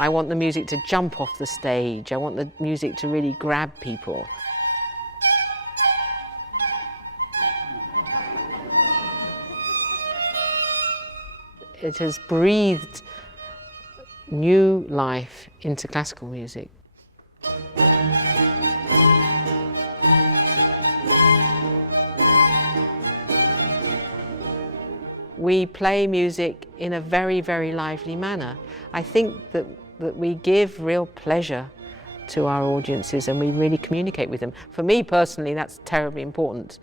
I want the music to jump off the stage. I want the music to really grab people. It has breathed new life into classical music. We play music in a very, very lively manner. I think that we give real pleasure to our audiences and we really communicate with them. For me personally, that's terribly important.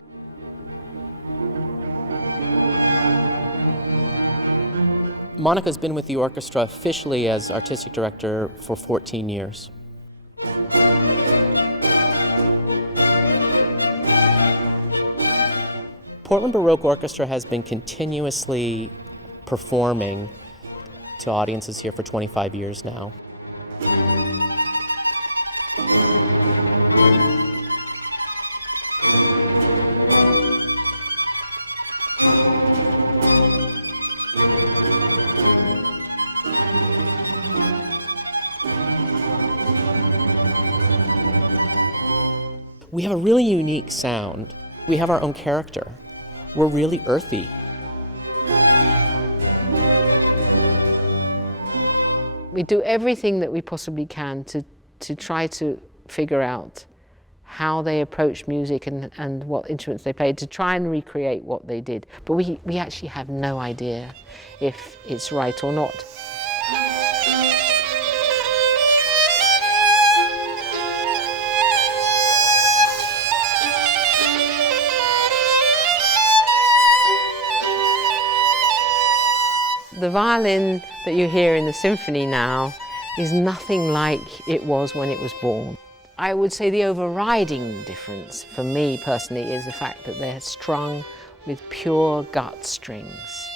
Monica's been with the orchestra officially as artistic director for 14 years. Portland Baroque Orchestra has been continuously performing to audiences here for 25 years now. We have a really unique sound. We have our own character. We're really earthy. We do everything that we possibly can to try to figure out how they approach music and what instruments they played, to try and recreate what they did. But we actually have no idea if it's right or not. The violin that you hear in the symphony now is nothing like it was when it was born. I would say the overriding difference for me personally is the fact that they're strung with pure gut strings.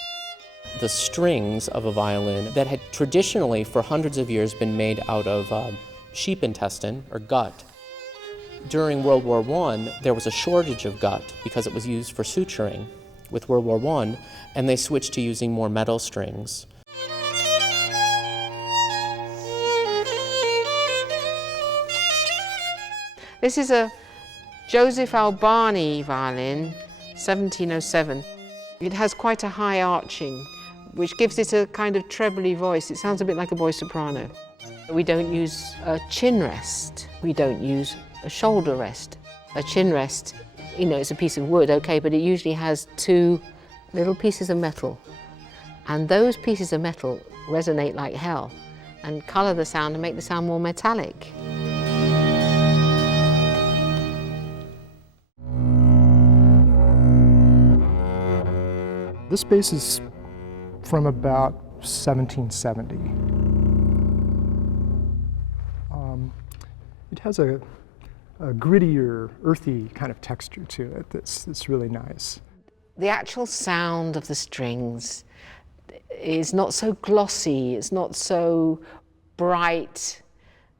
The strings of a violin that had traditionally for hundreds of years been made out of sheep intestine or gut. During World War I, there was a shortage of gut because it was used for suturing with World War I, and they switched to using more metal strings. This is a Joseph Albani violin, 1707. It has quite a high arching, which gives it a kind of trebly voice. It sounds a bit like a voice soprano. We don't use a chin rest. We don't use a shoulder rest. A chin rest, you know, it's a piece of wood, okay, but it usually has two little pieces of metal. And those pieces of metal resonate like hell and colour the sound and make the sound more metallic. This bass is from about 1770. It has a grittier, earthy kind of texture to it that's really nice. The actual sound of the strings is not so glossy, it's not so bright.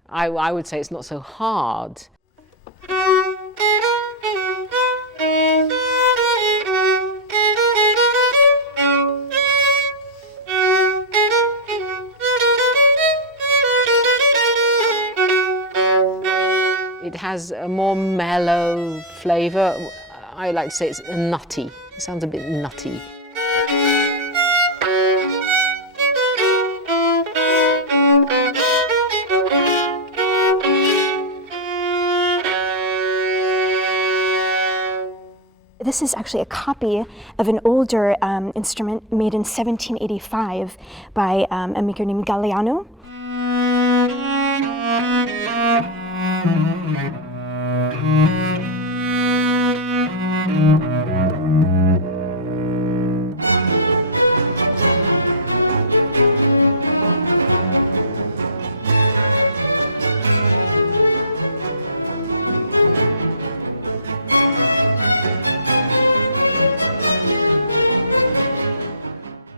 I would say it's not so hard. It has a more mellow flavour. I like to say it's nutty. It sounds a bit nutty. This is actually a copy of an older instrument made in 1785 by a maker named Galliano.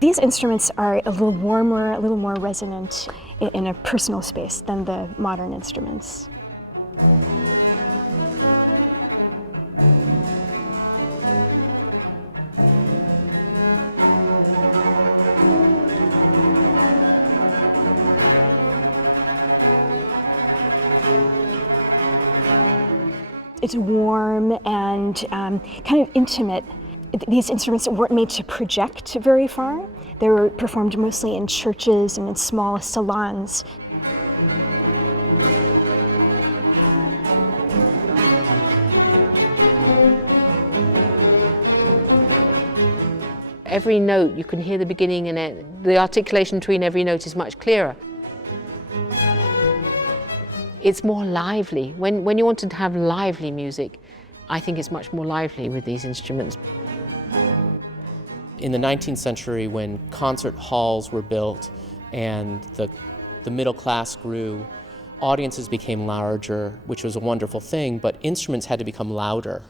These instruments are a little warmer, a little more resonant in a personal space than the modern instruments. It's warm and kind of intimate. These instruments weren't made to project very far. They were performed mostly in churches and in small salons. Every note, you can hear the beginning and end. The articulation between every note is much clearer. It's more lively. When you want to have lively music, I think it's much more lively with these instruments. In the 19th century, when concert halls were built and the middle class grew, audiences became larger, which was a wonderful thing, but instruments had to become louder.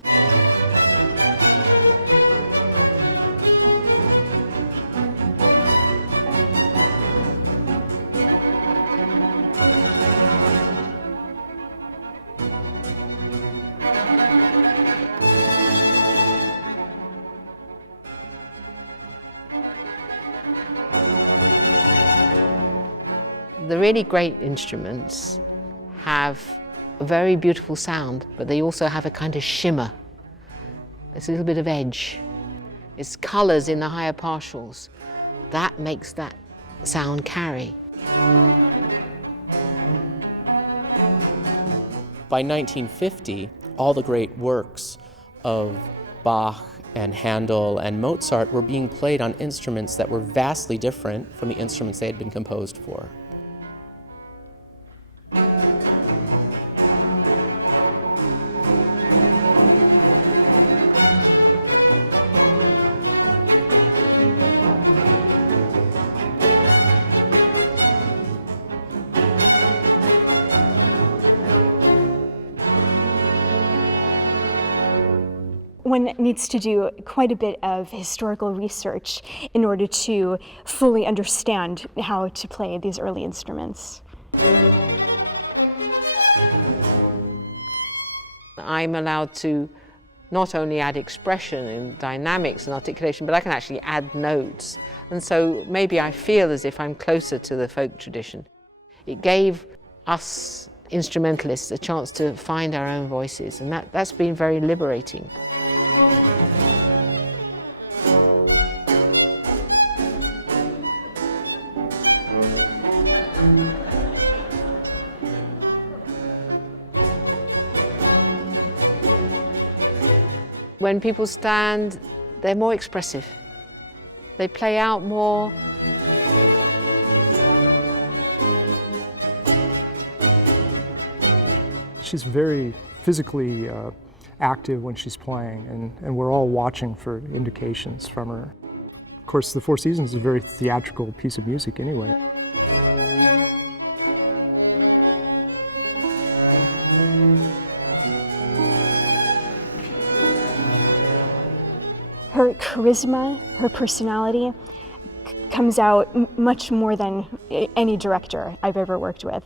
The really great instruments have a very beautiful sound, but they also have a kind of shimmer. It's a little bit of edge. It's colours in the higher partials. That makes that sound carry. By 1950, all the great works of Bach and Handel and Mozart were being played on instruments that were vastly different from the instruments they had been composed for. One needs to do quite a bit of historical research in order to fully understand how to play these early instruments. I'm allowed to not only add expression and dynamics and articulation, but I can actually add notes. And so maybe I feel as if I'm closer to the folk tradition. It gave us instrumentalists a chance to find our own voices, and that's been very liberating. When people stand, they're more expressive. They play out more. She's very physically active when she's playing, and we're all watching for indications from her. Of course, the Four Seasons is a very theatrical piece of music anyway. Her charisma, her personality comes out much more than any director I've ever worked with.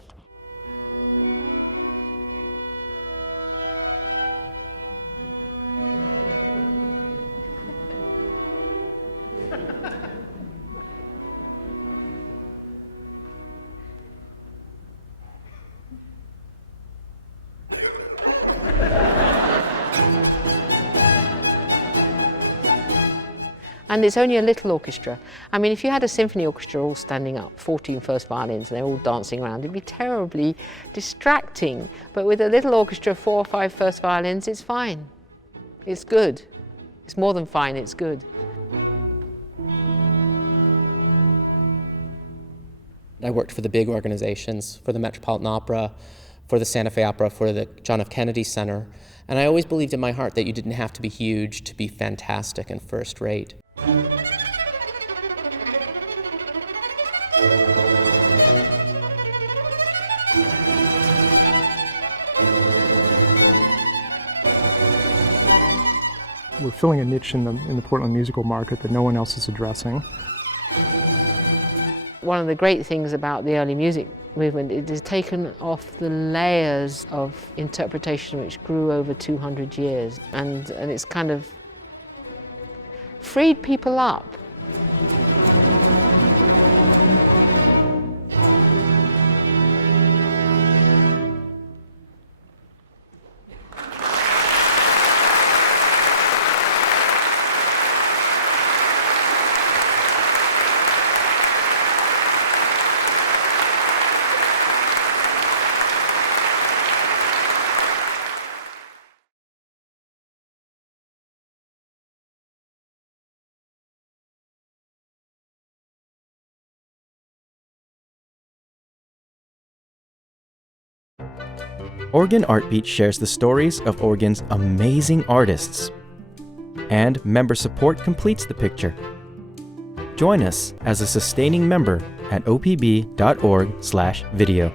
And it's only a little orchestra. I mean, if you had a symphony orchestra all standing up, 14 first violins, and they're all dancing around, it'd be terribly distracting. But with a little orchestra, 4 or 5 first violins, it's fine. It's good. It's more than fine, it's good. I worked for the big organizations, for the Metropolitan Opera, for the Santa Fe Opera, for the John F. Kennedy Center, and I always believed in my heart that you didn't have to be huge to be fantastic and first-rate. We're filling a niche in the Portland musical market that no one else is addressing. One of the great things about the early music movement, it has taken off the layers of interpretation which grew over 200 years, and it's kind of freed people up. Organ Artbeat shares the stories of Oregon's amazing artists, and member support completes the picture. Join us as a sustaining member at opb.org/video.